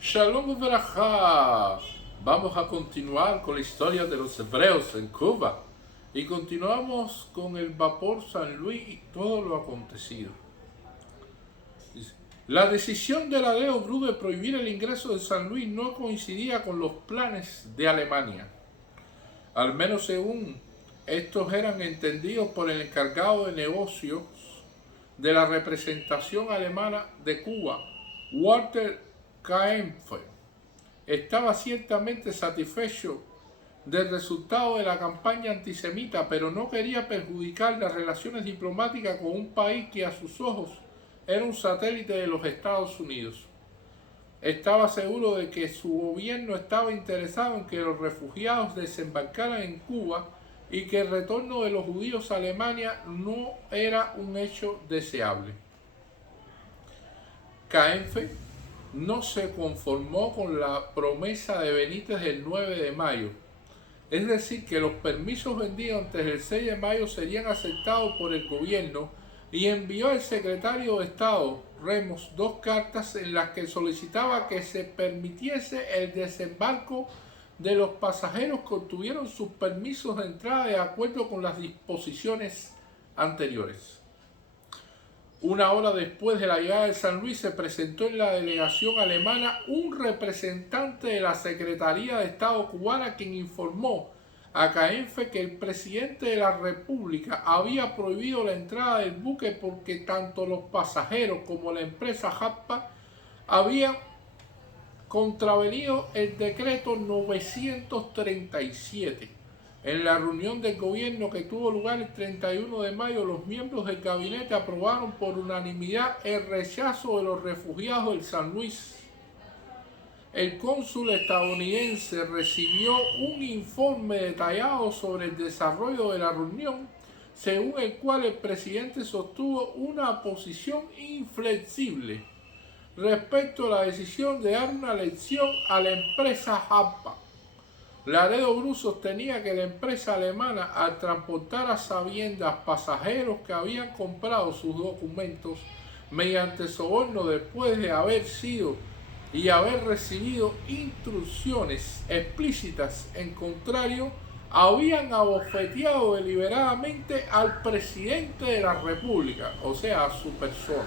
Shalom Uberajá. Vamos a continuar con la historia de los hebreos en Cuba y continuamos con el vapor San Luis y todo lo acontecido. La decisión de la DEOBRU de prohibir el ingreso de San Luis no coincidía con los planes de Alemania, al menos según estos eran entendidos por el encargado de negocios de la representación alemana de Cuba, Walter Kempfer. Estaba ciertamente satisfecho del resultado de la campaña antisemita, pero no quería perjudicar las relaciones diplomáticas con un país que a sus ojos era un satélite de los Estados Unidos. Estaba seguro de que su gobierno estaba interesado en que los refugiados desembarcaran en Cuba y que el retorno de los judíos a Alemania no era un hecho deseable. Kempfer no se conformó con la promesa de Benítez del 9 de mayo, es decir, que los permisos vendidos antes del 6 de mayo serían aceptados por el gobierno, y envió al secretario de Estado, Remos, dos cartas en las que solicitaba que se permitiese el desembarco de los pasajeros que obtuvieron sus permisos de entrada de acuerdo con las disposiciones anteriores. Una hora después de la llegada de San Luis se presentó en la delegación alemana un representante de la Secretaría de Estado cubana, quien informó a Kempfer que el presidente de la República había prohibido la entrada del buque porque tanto los pasajeros como la empresa JAPA habían contravenido el decreto 937. En la reunión del gobierno que tuvo lugar el 31 de mayo, los miembros del gabinete aprobaron por unanimidad el rechazo de los refugiados del San Luis. El cónsul estadounidense recibió un informe detallado sobre el desarrollo de la reunión, según el cual el presidente sostuvo una posición inflexible respecto a la decisión de dar una lección a la empresa JAPA. La DEOBRU sostenía que la empresa alemana, al transportar a sabiendas pasajeros que habían comprado sus documentos mediante soborno después de haber sido y haber recibido instrucciones explícitas en contrario, habían abofeteado deliberadamente al presidente de la República, o sea, a su persona.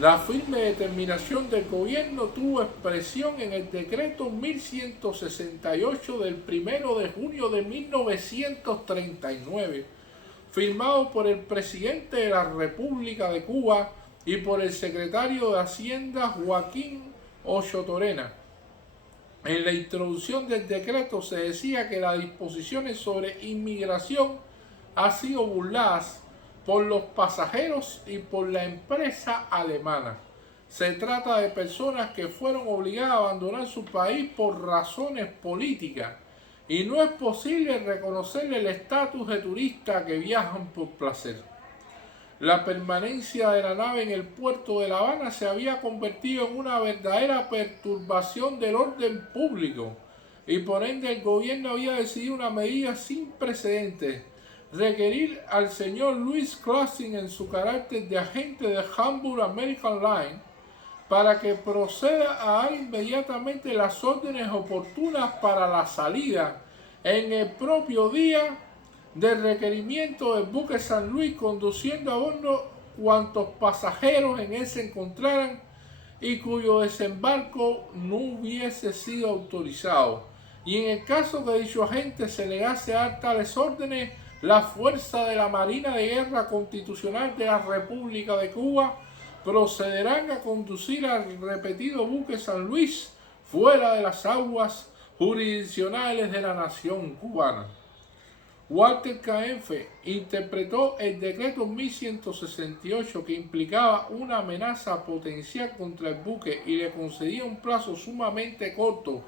La firme determinación del gobierno tuvo expresión en el decreto 1168 del 1 de junio de 1939, firmado por el presidente de la República de Cuba y por el secretario de Hacienda Joaquín Ochotorena. En la introducción del decreto se decía que las disposiciones sobre inmigración han sido burladas por los pasajeros y por la empresa alemana. Se trata de personas que fueron obligadas a abandonar su país por razones políticas y no es posible reconocerle el estatus de turista que viajan por placer. La permanencia de la nave en el puerto de La Habana se había convertido en una verdadera perturbación del orden público y por ende el gobierno había decidido una medida sin precedentes: requerir al señor Louis Clausing en su carácter de agente de Hamburg American Line para que proceda a dar inmediatamente las órdenes oportunas para la salida en el propio día del requerimiento del buque San Luis, conduciendo a bordo cuantos pasajeros en él se encontraran y cuyo desembarco no hubiese sido autorizado. Y en el caso que dicho agente se negase a dar tales órdenes, la fuerza de la Marina de Guerra Constitucional de la República de Cuba procederán a conducir al repetido buque San Luis fuera de las aguas jurisdiccionales de la nación cubana. Walter Kempfer interpretó el decreto 1168, que implicaba una amenaza potencial contra el buque y le concedía un plazo sumamente corto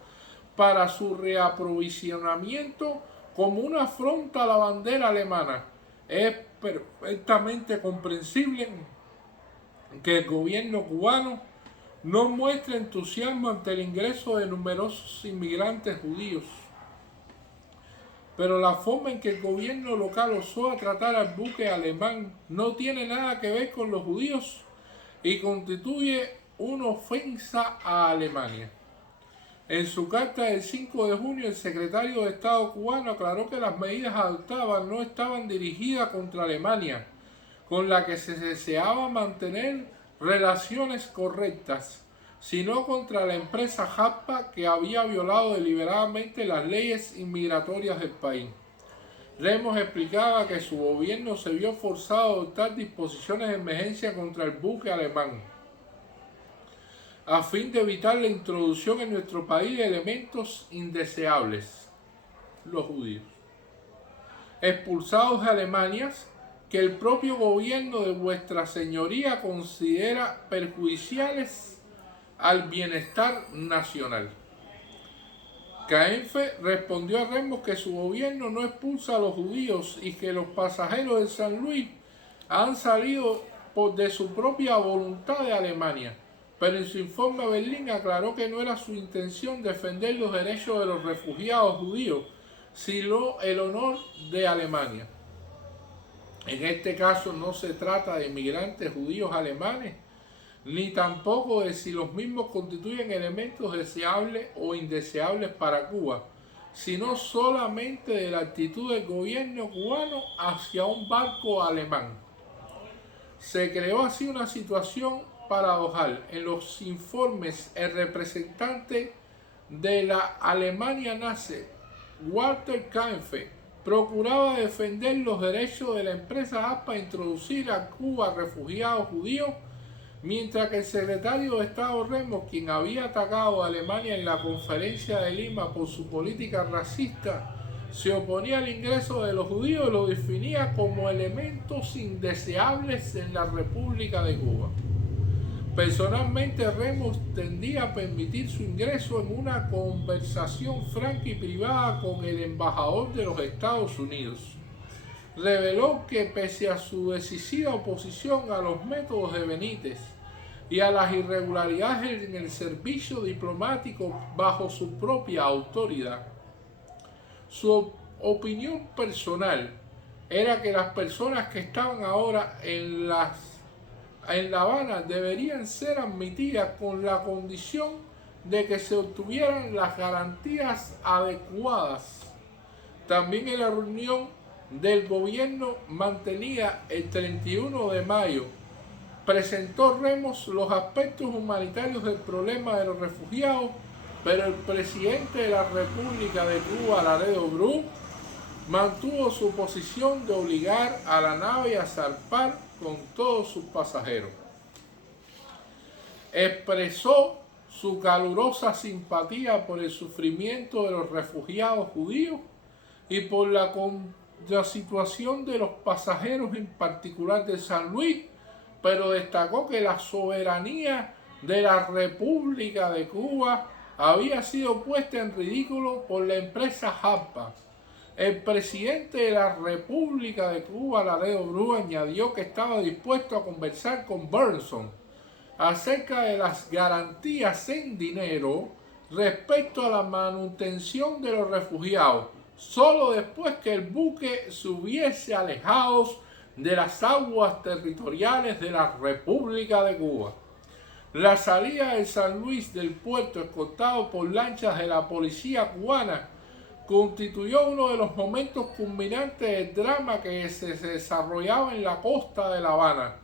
para su reaprovisionamiento, como una afrenta a la bandera alemana. Es perfectamente comprensible que el gobierno cubano no muestre entusiasmo ante el ingreso de numerosos inmigrantes judíos, pero la forma en que el gobierno local osó a tratar al buque alemán no tiene nada que ver con los judíos y constituye una ofensa a Alemania. En su carta del 5 de junio, el secretario de Estado cubano aclaró que las medidas adoptadas no estaban dirigidas contra Alemania, con la que se deseaba mantener relaciones correctas, sino contra la empresa Japa, que había violado deliberadamente las leyes inmigratorias del país. Remos explicaba que su gobierno se vio forzado a adoptar disposiciones de emergencia contra el buque alemán, a fin de evitar la introducción en nuestro país de elementos indeseables, los judíos, expulsados de Alemania, que el propio gobierno de vuestra señoría considera perjudiciales al bienestar nacional. Caenfe respondió a Remos que su gobierno no expulsa a los judíos y que los pasajeros de San Luis han salido de su propia voluntad de Alemania, pero en su informe a Berlín aclaró que no era su intención defender los derechos de los refugiados judíos, sino el honor de Alemania. En este caso no se trata de inmigrantes judíos alemanes, ni tampoco de si los mismos constituyen elementos deseables o indeseables para Cuba, sino solamente de la actitud del gobierno cubano hacia un barco alemán. Se creó así una situación paradojal. En los informes, el representante de la Alemania nazi, Walter Caenfe, procuraba defender los derechos de la empresa APA a introducir a Cuba refugiados judíos, mientras que el secretario de Estado Remos, quien había atacado a Alemania en la conferencia de Lima por su política racista, se oponía al ingreso de los judíos y lo definía como elementos indeseables en la República de Cuba. Personalmente, Remos tendía a permitir su ingreso en una conversación franca y privada con el embajador de los Estados Unidos. Reveló que pese a su decisiva oposición a los métodos de Benítez y a las irregularidades en el servicio diplomático bajo su propia autoridad, su opinión personal era que las personas que estaban ahora en La Habana deberían ser admitidas con la condición de que se obtuvieran las garantías adecuadas. También en la reunión del gobierno mantenida el 31 de mayo, presentó Remos los aspectos humanitarios del problema de los refugiados, pero el presidente de la República de Cuba, Laredo Bru, mantuvo su posición de obligar a la nave a zarpar con todos sus pasajeros. Expresó su calurosa simpatía por el sufrimiento de los refugiados judíos y por la situación de los pasajeros, en particular de San Luis, pero destacó que la soberanía de la República de Cuba había sido puesta en ridículo por la empresa Japa. El presidente de la República de Cuba, Laredo Bru, añadió que estaba dispuesto a conversar con Burnson acerca de las garantías en dinero respecto a la manutención de los refugiados, solo después que el buque se hubiese alejado de las aguas territoriales de la República de Cuba. La salida de San Luis del puerto, escoltado por lanchas de la policía cubana, constituyó uno de los momentos culminantes del drama que se desarrollaba en la costa de La Habana.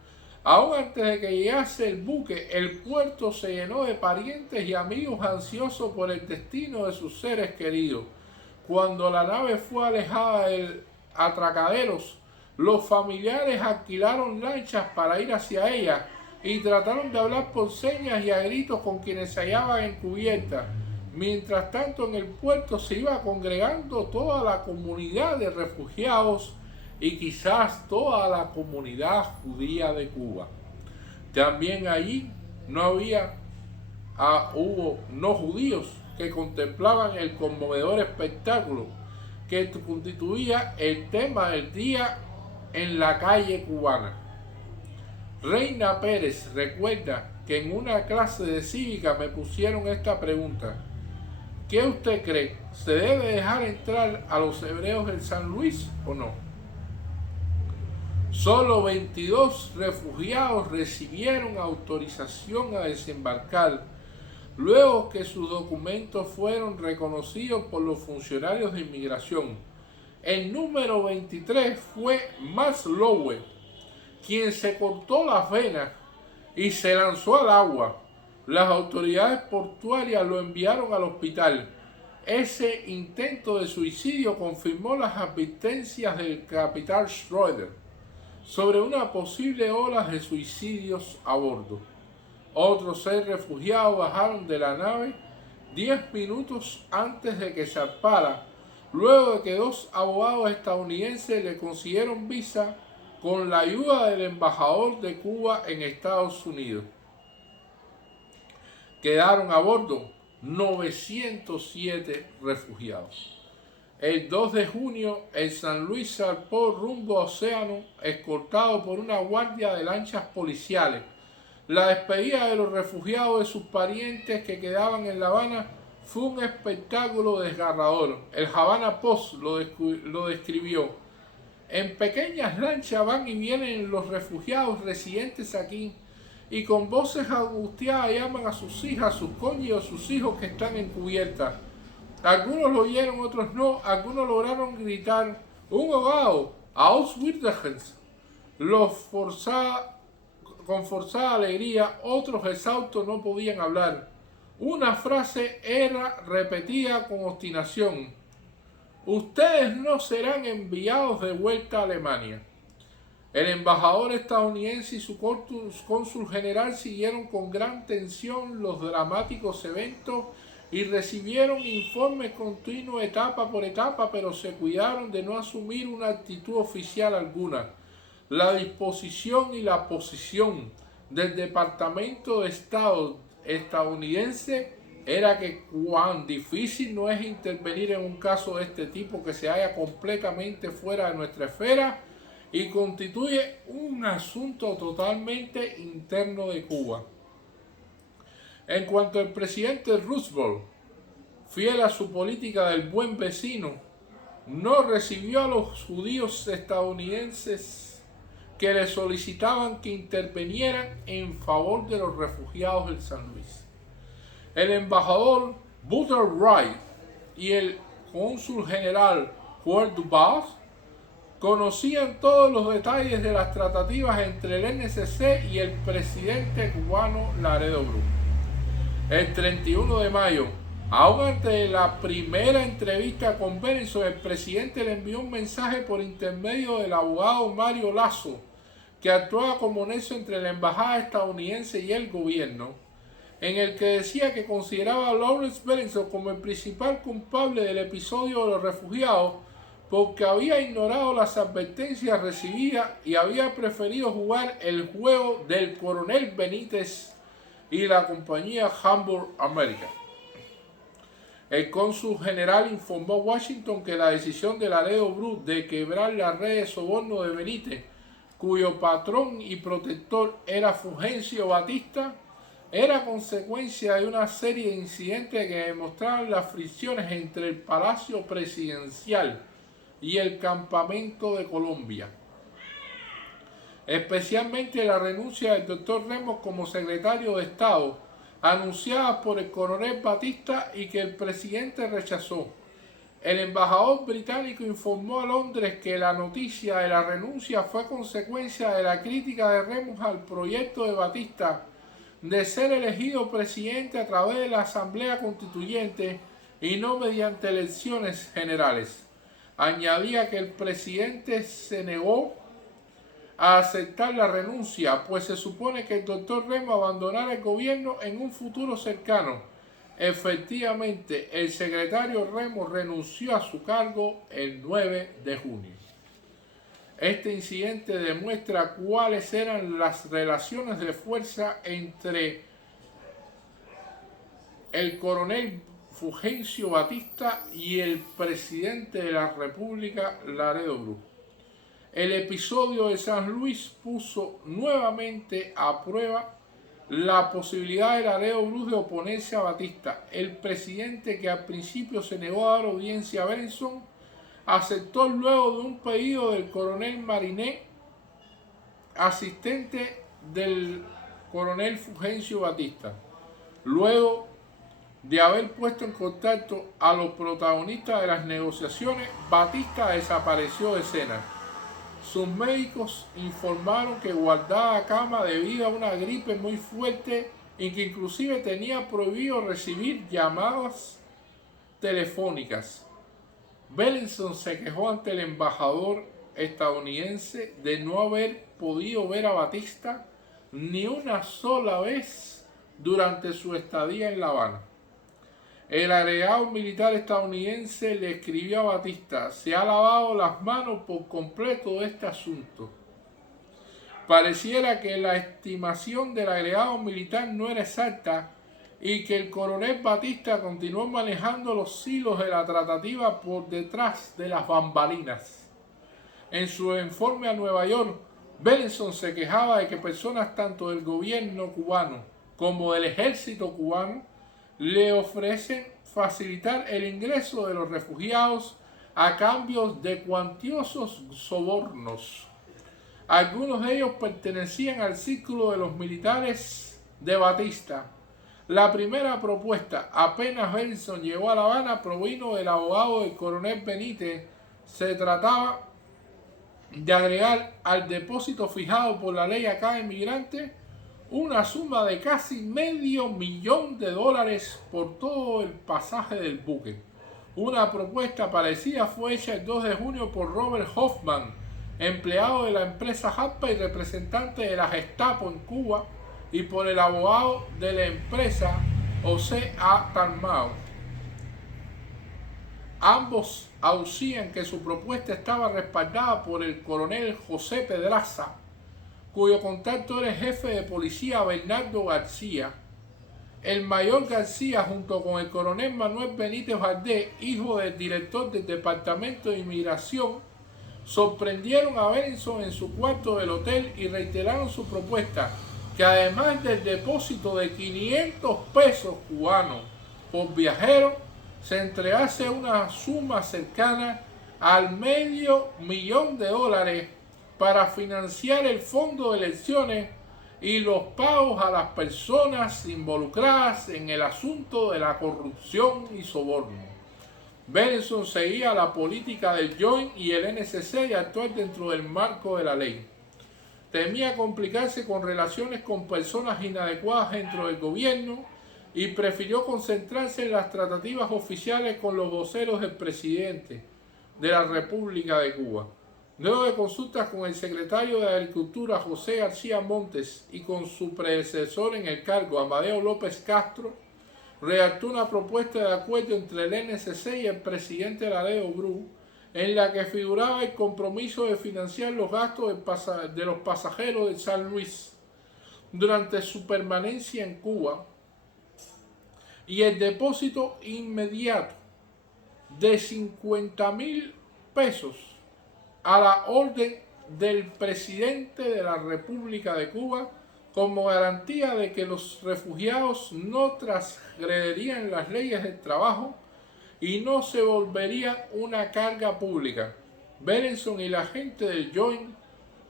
Aún antes de que llegase el buque, el puerto se llenó de parientes y amigos ansiosos por el destino de sus seres queridos. Cuando la nave fue alejada de atracaderos, los familiares alquilaron lanchas para ir hacia ella y trataron de hablar por señas y a gritos con quienes se hallaban en cubierta. Mientras tanto, en el puerto se iba congregando toda la comunidad de refugiados y quizás toda la comunidad judía de Cuba. También allí hubo no judíos que contemplaban el conmovedor espectáculo que constituía el tema del día en la calle cubana. Reina Pérez recuerda que en una clase de cívica me pusieron esta pregunta: ¿qué usted cree? ¿Se debe dejar entrar a los hebreos en San Luis o no? Solo 22 refugiados recibieron autorización a desembarcar, luego que sus documentos fueron reconocidos por los funcionarios de inmigración. El número 23 fue Max Lowe, quien se cortó las venas y se lanzó al agua. Las autoridades portuarias lo enviaron al hospital. Ese intento de suicidio confirmó las advertencias del capitán Schroeder sobre una posible ola de suicidios a bordo. Otros 6 refugiados bajaron de la nave 10 minutos antes de que zarpara, luego de que 2 abogados estadounidenses le consiguieron visa con la ayuda del embajador de Cuba en Estados Unidos. Quedaron a bordo 907 refugiados. El 2 de junio, el San Luis zarpó rumbo a Océano, escoltado por una guardia de lanchas policiales. La despedida de los refugiados de sus parientes que quedaban en La Habana fue un espectáculo desgarrador. El Havana Post lo describió. En pequeñas lanchas van y vienen los refugiados residentes aquí y con voces angustiadas llaman a sus hijas, a sus cónyuges, a sus hijos que están en cubierta. Algunos lo oyeron, otros no. Algunos lograron gritar un ahogado, Auschwitz, con forzada alegría. Otros exhaustos no podían hablar. Una frase era repetida con obstinación: ustedes no serán enviados de vuelta a Alemania. El embajador estadounidense y su cónsul general siguieron con gran tensión los dramáticos eventos y recibieron informes continuos etapa por etapa, pero se cuidaron de no asumir una actitud oficial alguna. La disposición y la posición del Departamento de Estado estadounidense era que cuán difícil no es intervenir en un caso de este tipo que se halla completamente fuera de nuestra esfera y constituye un asunto totalmente interno de Cuba. En cuanto al presidente Roosevelt, fiel a su política del buen vecino, no recibió a los judíos estadounidenses que le solicitaban que intervinieran en favor de los refugiados del San Luis. El embajador Butler Wright y el cónsul general Juan Dubas conocían todos los detalles de las tratativas entre el NSC y el presidente cubano Laredo Bruce. El 31 de mayo, aún antes de la primera entrevista con Benenson, el presidente le envió un mensaje por intermedio del abogado Mario Lazo, que actuaba como nexo entre la embajada estadounidense y el gobierno, en el que decía que consideraba a Lawrence Benenson como el principal culpable del episodio de los refugiados porque había ignorado las advertencias recibidas y había preferido jugar el juego del coronel Benítez y la compañía Hamburg American. El cónsul general informó a Washington que la decisión de Laredo Bruce de quebrar la red de soborno de Benítez, cuyo patrón y protector era Fulgencio Batista, era consecuencia de una serie de incidentes que demostraban las fricciones entre el Palacio Presidencial y el Campamento de Colombia, especialmente la renuncia del Dr. Remos como secretario de Estado, anunciada por el coronel Batista y que el presidente rechazó. El embajador británico informó a Londres que la noticia de la renuncia fue consecuencia de la crítica de Remos al proyecto de Batista de ser elegido presidente a través de la Asamblea Constituyente y no mediante elecciones generales. Añadía que el presidente se negó a aceptar la renuncia, pues se supone que el doctor Remos abandonará el gobierno en un futuro cercano. Efectivamente, el secretario Remos renunció a su cargo el 9 de junio. Este incidente demuestra cuáles eran las relaciones de fuerza entre el coronel Fulgencio Batista y el presidente de la República, Laredo Bruce. El episodio de San Luis puso nuevamente a prueba la posibilidad de Laredo Bruce de oponerse a Batista. El presidente, que al principio se negó a dar audiencia a Benenson, aceptó luego de un pedido del coronel Marinet asistente del coronel Fulgencio Batista. Luego de haber puesto en contacto a los protagonistas de las negociaciones, Batista desapareció de escena. Sus médicos informaron que guardaba cama debido a una gripe muy fuerte y que inclusive tenía prohibido recibir llamadas telefónicas. Bellinson se quejó ante el embajador estadounidense de no haber podido ver a Batista ni una sola vez durante su estadía en La Habana. El agregado militar estadounidense le escribió a Batista: se ha lavado las manos por completo de este asunto. Pareciera que la estimación del agregado militar no era exacta y que el coronel Batista continuó manejando los hilos de la tratativa por detrás de las bambalinas. En su informe a Nueva York, Bellinson se quejaba de que personas tanto del gobierno cubano como del ejército cubano le ofrecen facilitar el ingreso de los refugiados a cambio de cuantiosos sobornos. Algunos de ellos pertenecían al círculo de los militares de Batista. La primera propuesta, apenas Bellinson llegó a La Habana, provino del abogado del coronel Benítez. Se trataba de agregar al depósito fijado por la ley a cada inmigrante una suma de casi $500,000 por todo el pasaje del buque. Una propuesta parecida fue hecha el 2 de junio por Robert Hoffman, empleado de la empresa Harper y representante de la Gestapo en Cuba, y por el abogado de la empresa José A. Talmao. Ambos aducían que su propuesta estaba respaldada por el coronel José Pedraza, cuyo contacto era el jefe de policía Bernardo García. El mayor García, junto con el coronel Manuel Benítez Valdés, hijo del director del Departamento de Inmigración, sorprendieron a Bellinson en su cuarto del hotel y reiteraron su propuesta, que además del depósito de 500 pesos cubanos por viajero, se entregase una suma cercana al $500,000 para financiar el fondo de elecciones y los pagos a las personas involucradas en el asunto de la corrupción y soborno. Bellinson seguía la política del Joint y el NSC de actuar dentro del marco de la ley. Temía complicarse con relaciones con personas inadecuadas dentro del gobierno y prefirió concentrarse en las tratativas oficiales con los voceros del presidente de la República de Cuba. Luego de consultas con el secretario de Agricultura José García Montes y con su predecesor en el cargo, Amadeo López Castro, redactó una propuesta de acuerdo entre el NSC y el presidente Ladeo Bru, en la que figuraba el compromiso de financiar los gastos de los pasajeros de San Luis durante su permanencia en Cuba y el depósito inmediato de 50,000 pesos a la orden del presidente de la República de Cuba como garantía de que los refugiados no transgredirían las leyes del trabajo y no se volvería una carga pública. Bellinson y la gente del Joint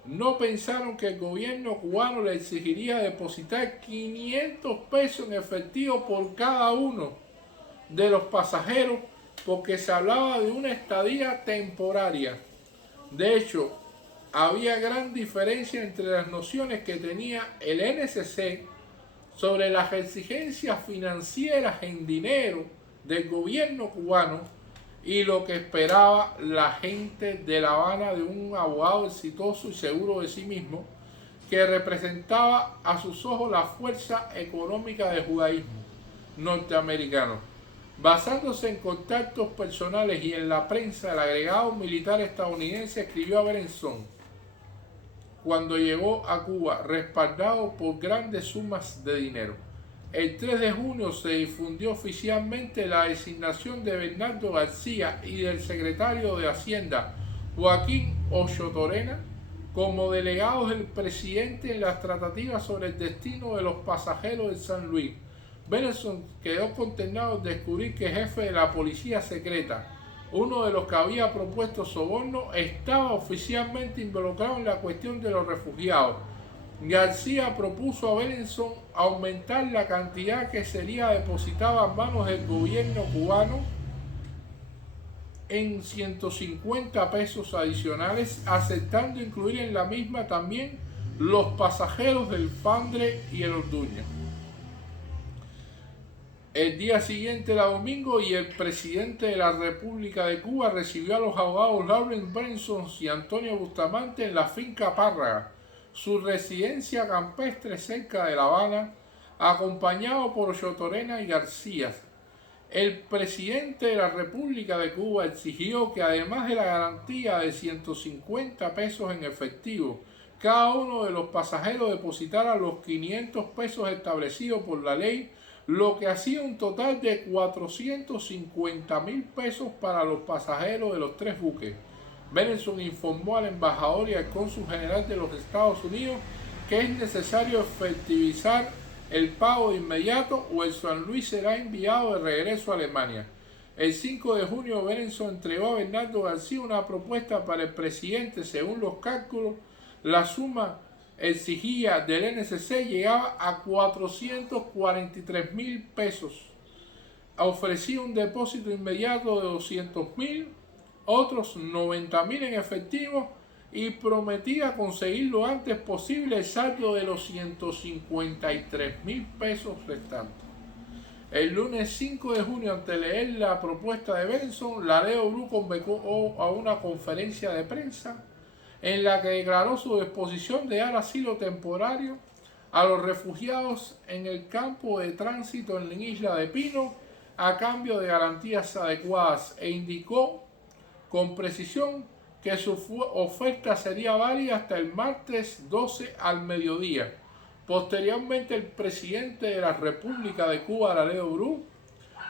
no pensaron que el gobierno cubano le exigiría depositar 500 pesos en efectivo por cada uno de los pasajeros, porque se hablaba de una estadía temporaria. De hecho, había gran diferencia entre las nociones que tenía el NSC sobre las exigencias financieras en dinero del gobierno cubano y lo que esperaba la gente de La Habana de un abogado exitoso y seguro de sí mismo que representaba a sus ojos la fuerza económica del judaísmo norteamericano. Basándose en contactos personales y en la prensa, el agregado militar estadounidense escribió a Bellinson cuando llegó a Cuba, respaldado por grandes sumas de dinero. El 3 de junio se difundió oficialmente la designación de Bernardo García y del secretario de Hacienda, Joaquín Ochotorena, como delegados del presidente en las tratativas sobre el destino de los pasajeros de San Luis. Bellinson quedó consternado al descubrir que el jefe de la policía secreta, uno de los que había propuesto soborno, estaba oficialmente involucrado en la cuestión de los refugiados. García propuso a Berenson aumentar la cantidad que sería depositada en manos del gobierno cubano en 150 pesos adicionales, aceptando incluir en la misma también los pasajeros del Fandre y el Orduña. El día siguiente era domingo y el presidente de la República de Cuba recibió a los abogados Lawrence Berenson y Antonio Bustamante en la finca Párraga, su residencia campestre cerca de La Habana, acompañado por Ochotorena y García. El presidente de la República de Cuba exigió que además de la garantía de 150 pesos en efectivo, cada uno de los pasajeros depositara los 500 pesos establecidos por la ley, lo que hacía un total de 450.000 pesos para los pasajeros de los 3 buques. Berenson informó al embajador y al cónsul general de los Estados Unidos que es necesario efectivizar el pago de inmediato o el San Luis será enviado de regreso a Alemania. El 5 de junio Berenson entregó a Bernardo García una propuesta para el presidente. Según los cálculos, la suma exigida del NSC llegaba a 443.000 pesos. Ofrecía un depósito inmediato de 200.000, otros 90.000 en efectivo y prometía conseguir lo antes posible el saldo de los 153.000 pesos restantes. El lunes 5 de junio, ante leer la propuesta de Berenson, Ladeo Bru convocó a una conferencia de prensa en la que declaró su disposición de dar asilo temporario a los refugiados en el campo de tránsito en la isla de Pino a cambio de garantías adecuadas e indicó con precisión que su oferta sería válida hasta el martes 12 al mediodía. Posteriormente, el presidente de la República de Cuba, Ladeo Bru,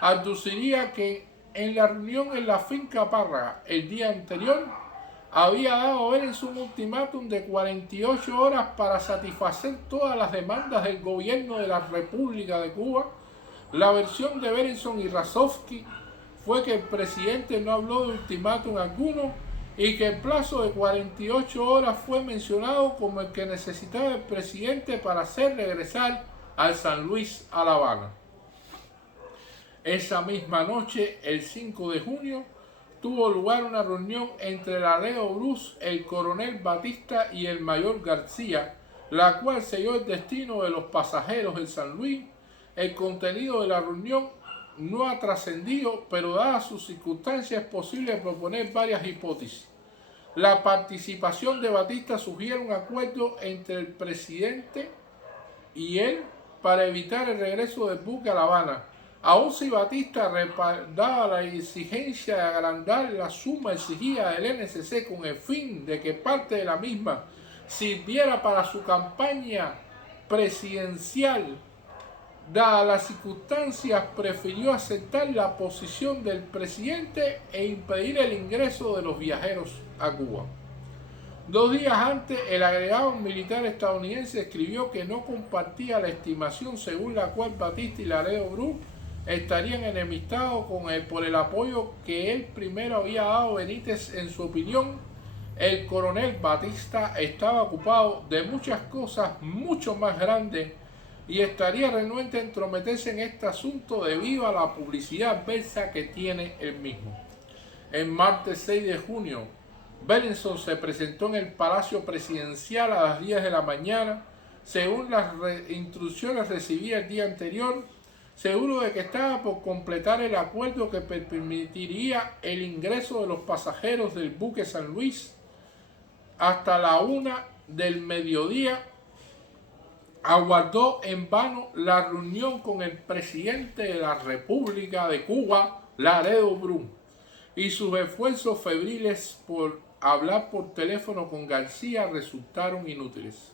aduciría que en la reunión en la finca Párraga el día anterior había dado a Berenson un ultimátum de 48 horas para satisfacer todas las demandas del gobierno de la República de Cuba. La versión de Berenson y Razovsky fue que el presidente no habló de ultimátum alguno y que el plazo de 48 horas fue mencionado como el que necesitaba el presidente para hacer regresar al San Luis a La Habana. Esa misma noche, el 5 de junio, tuvo lugar una reunión entre Ladeo Bru, el coronel Batista y el mayor García, la cual selló el destino de los pasajeros del San Luis. El contenido de la reunión no ha trascendido, pero dadas sus circunstancias es posible proponer varias hipótesis. La participación de Batista sugiere un acuerdo entre el presidente y él para evitar el regreso del buque a La Habana. Aun si Batista respaldaba la exigencia de agrandar la suma exigida del NSC con el fin de que parte de la misma sirviera para su campaña presidencial, dadas las circunstancias, prefirió aceptar la posición del presidente e impedir el ingreso de los viajeros a Cuba. 2 días antes, el agregado militar estadounidense escribió que no compartía la estimación según la cual Batista y Ladeo Bru estarían enemistados con él por el apoyo que él primero había dado a Benítez. En su opinión, el coronel Batista estaba ocupado de muchas cosas mucho más grandes y estaría renuente a entrometerse en este asunto debido a la publicidad adversa que tiene el mismo. El martes 6 de junio, Berenson se presentó en el Palacio Presidencial a las 10 de la mañana, según las instrucciones recibidas el día anterior, seguro de que estaba por completar el acuerdo que permitiría el ingreso de los pasajeros del buque San Luis. Hasta la 1 del mediodía aguardó en vano la reunión con el presidente de la República de Cuba, Ladeo Bru, y sus esfuerzos febriles por hablar por teléfono con García resultaron inútiles.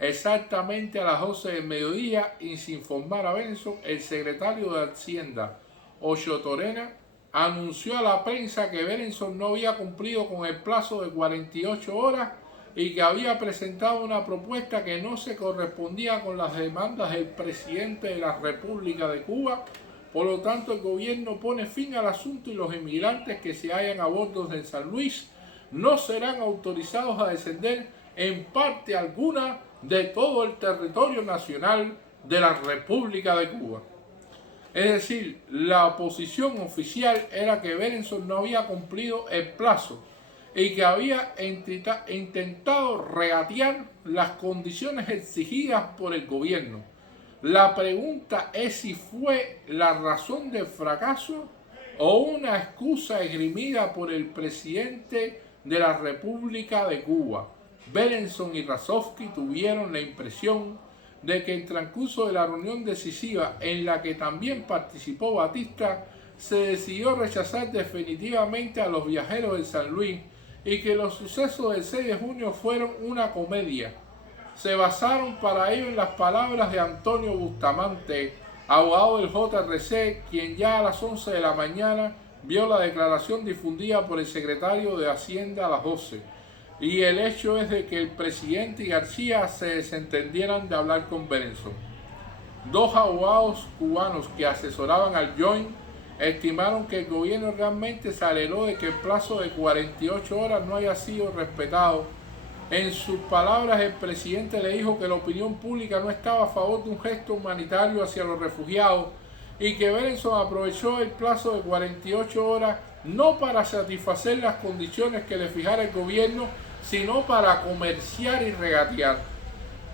Exactamente a las 12 del mediodía, y sin informar a Berenson, el secretario de Hacienda, Ochotorena, anunció a la prensa que Berenson no había cumplido con el plazo de 48 horas y que había presentado una propuesta que no se correspondía con las demandas del presidente de la República de Cuba, Por lo tanto, el gobierno pone fin al asunto y los inmigrantes que se hallan a bordo de San Luis no serán autorizados a descender en parte alguna de todo el territorio nacional de la República de Cuba. Es decir, la posición oficial era que Berenson no había cumplido el plazo y que había intentado regatear las condiciones exigidas por el gobierno. La pregunta es si fue la razón del fracaso o una excusa esgrimida por el presidente de la República de Cuba. Berenson y Razovsky tuvieron la impresión de que en el transcurso de la reunión decisiva en la que también participó Batista, se decidió rechazar definitivamente a los viajeros de San Luis y que los sucesos del 6 de junio fueron una comedia. Se basaron para ello en las palabras de Antonio Bustamante, abogado del JRC, quien ya a las 11 de la mañana vio la declaración difundida por el secretario de Hacienda a las 12. Y el hecho es de que el presidente y García se desentendieran de hablar con Berenson. Dos abogados cubanos que asesoraban al Joint estimaron que el gobierno realmente se alegró de que el plazo de 48 horas no haya sido respetado. En sus palabras, el presidente le dijo que la opinión pública no estaba a favor de un gesto humanitario hacia los refugiados y que Berenson aprovechó el plazo de 48 horas no para satisfacer las condiciones que le fijara el gobierno, sino para comerciar y regatear.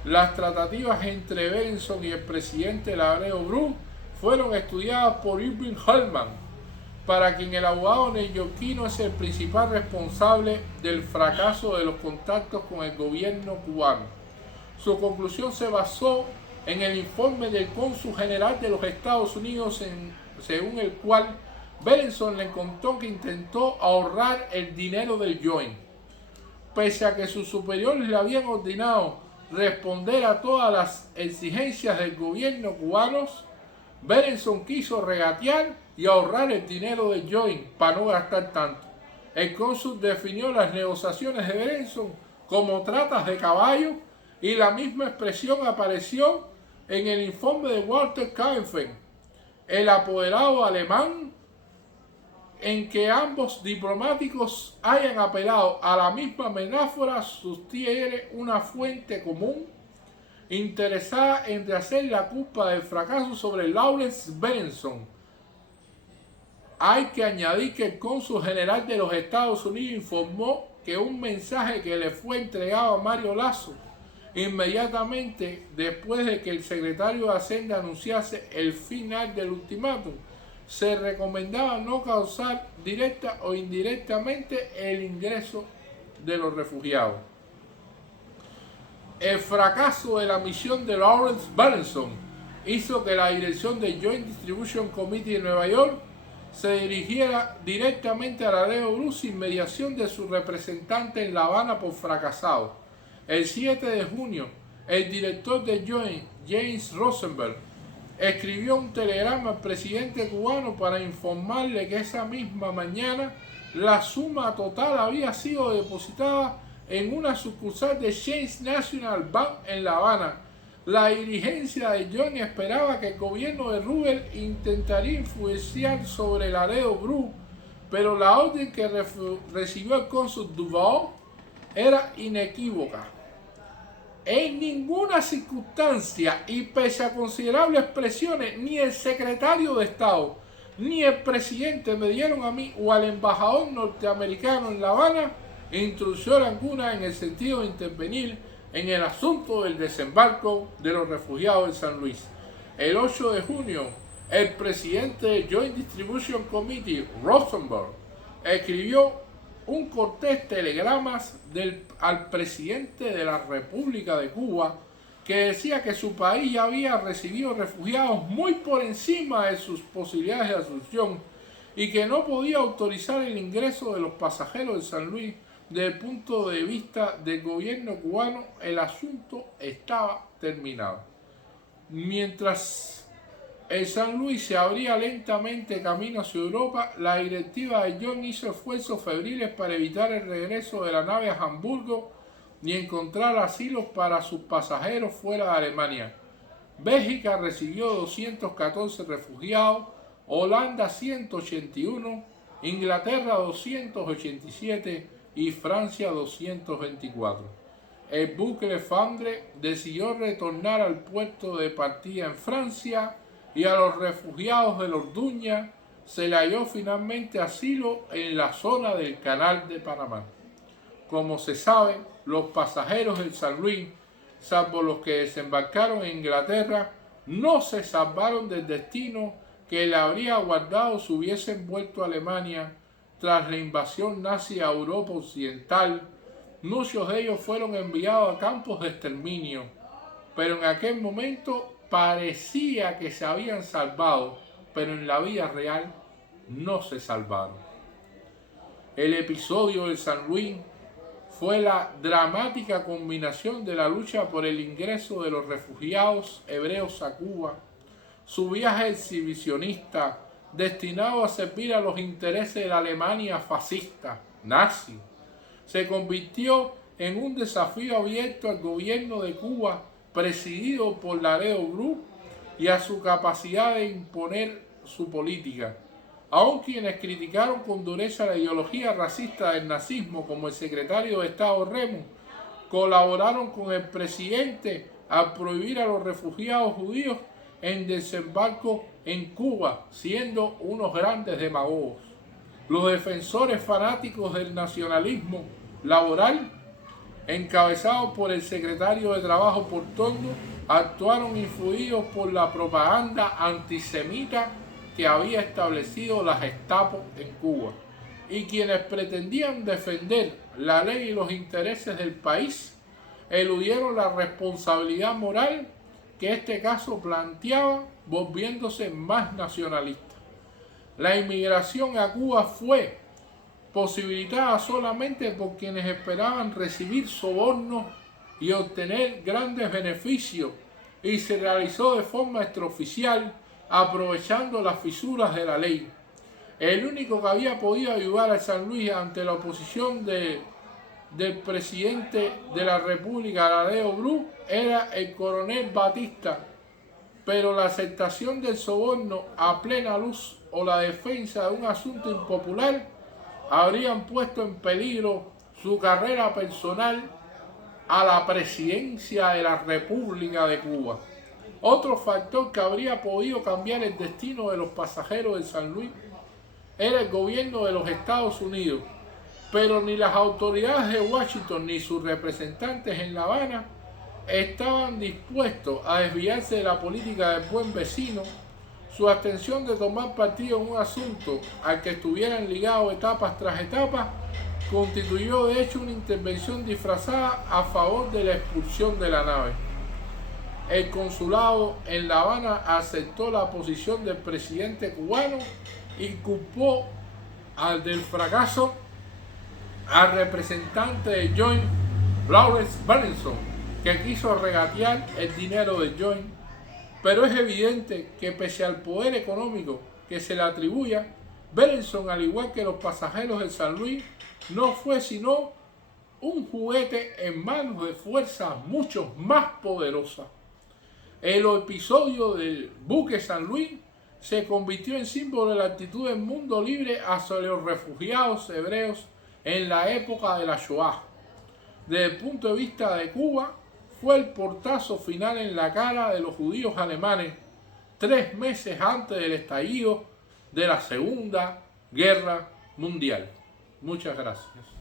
Las tratativas entre Berenson y el presidente Laredo Bru fueron estudiadas por Irving Hellman, para quien el abogado neoyorquino es el principal responsable del fracaso de los contactos con el gobierno cubano. Su conclusión se basó en el informe del cónsul general de los Estados Unidos, según el cual Berenson le contó que intentó ahorrar el dinero del Joint. Pese a que sus superiores le habían ordenado responder a todas las exigencias del gobierno cubano, Berenson quiso regatear y ahorrar el dinero del Joint para no gastar tanto. El cónsul definió las negociaciones de Berenson como tratas de caballo y la misma expresión apareció en el informe de Walter Kaempfer, el apoderado alemán, en que ambos diplomáticos hayan apelado a la misma metáfora. Sostiene una fuente común interesada en hacer la culpa del fracaso sobre Lawrence Berenson. Hay que añadir que el cónsul general de los Estados Unidos informó que un mensaje que le fue entregado a Mario Lazo inmediatamente después de que el secretario de Hacienda anunciase el final del ultimátum, se recomendaba no causar directa o indirectamente el ingreso de los refugiados. El fracaso de la misión de Lawrence Berenson hizo que la dirección del Joint Distribution Committee de Nueva York se dirigiera directamente a Laredo Bru sin mediación de su representante en La Habana por fracasado. El 7 de junio, el director del Joint, James Rosenberg, escribió un telegrama al presidente cubano para informarle que esa misma mañana la suma total había sido depositada en una sucursal de Chase National Bank en La Habana. La dirigencia de Joint esperaba que el gobierno de Roosevelt intentaría influenciar sobre Laredo Bru, pero la orden que recibió el cónsul Duval era inequívoca. En ninguna circunstancia y pese a considerables presiones, ni el secretario de Estado ni el presidente me dieron a mí o al embajador norteamericano en La Habana instrucción alguna en el sentido de intervenir en el asunto del desembarco de los refugiados en San Luis. El 8 de junio, el presidente del Joint Distribution Committee, Rosenberg, escribió un cortés de telegramas al presidente de la República de Cuba que decía que su país ya había recibido refugiados muy por encima de sus posibilidades de asunción y que no podía autorizar el ingreso de los pasajeros de San Luis. Desde el punto de vista del gobierno cubano, el asunto estaba terminado. Mientras el San Luis se abría lentamente camino hacia Europa, la directiva de Joint hizo esfuerzos febriles para evitar el regreso de la nave a Hamburgo ni encontrar asilo para sus pasajeros fuera de Alemania. Bélgica recibió 214 refugiados, Holanda 181, Inglaterra 287 y Francia 224. El buque Le Flandre decidió retornar al puerto de partida en Francia y a los refugiados de Orduña se le halló finalmente asilo en la zona del Canal de Panamá. Como se sabe, los pasajeros del San Luis, salvo los que desembarcaron en Inglaterra, no se salvaron del destino que le habría aguardado si hubiesen vuelto a Alemania tras la invasión nazi a Europa Occidental. Muchos de ellos fueron enviados a campos de exterminio, pero en aquel momento parecía que se habían salvado, pero en la vida real no se salvaron. El episodio del San Luis fue la dramática combinación de la lucha por el ingreso de los refugiados hebreos a Cuba, su viaje exhibicionista destinado a servir a los intereses de la Alemania fascista, nazi, se convirtió en un desafío abierto al gobierno de Cuba presidido por Laredo Bru y a su capacidad de imponer su política. Aun quienes criticaron con dureza la ideología racista del nazismo, como el secretario de Estado Remus, colaboraron con el presidente al prohibir a los refugiados judíos en desembarco en Cuba, siendo unos grandes demagogos. Los defensores fanáticos del nacionalismo laboral, encabezados por el secretario de Trabajo Portondo, actuaron influidos por la propaganda antisemita que había establecido la Gestapo en Cuba, y quienes pretendían defender la ley y los intereses del país eludieron la responsabilidad moral que este caso planteaba, volviéndose más nacionalista. La inmigración a Cuba fue posibilitada solamente por quienes esperaban recibir sobornos y obtener grandes beneficios, y se realizó de forma extraoficial, aprovechando las fisuras de la ley. El único que había podido ayudar a San Luis ante la oposición del presidente de la República, Laredo Bru, era el coronel Batista, pero la aceptación del soborno a plena luz o la defensa de un asunto impopular habrían puesto en peligro su carrera personal a la presidencia de la República de Cuba. Otro factor que habría podido cambiar el destino de los pasajeros de San Luis era el gobierno de los Estados Unidos, pero ni las autoridades de Washington ni sus representantes en La Habana estaban dispuestos a desviarse de la política del buen vecino. Su abstención de tomar partido en un asunto al que estuvieran ligados etapas tras etapas constituyó de hecho una intervención disfrazada a favor de la expulsión de la nave. El consulado en La Habana aceptó la posición del presidente cubano y culpó del fracaso al representante de Joint, Lawrence Berenson, que quiso regatear el dinero de Joint. Pero es evidente que pese al poder económico que se le atribuya, Berenson, al igual que los pasajeros del San Luis, no fue sino un juguete en manos de fuerzas mucho más poderosas. El episodio del buque San Luis se convirtió en símbolo de la actitud del mundo libre hacia los refugiados hebreos en la época de la Shoah. Desde el punto de vista de Cuba, fue el portazo final en la cara de los judíos alemanes 3 meses antes del estallido de la Segunda Guerra Mundial. Muchas gracias.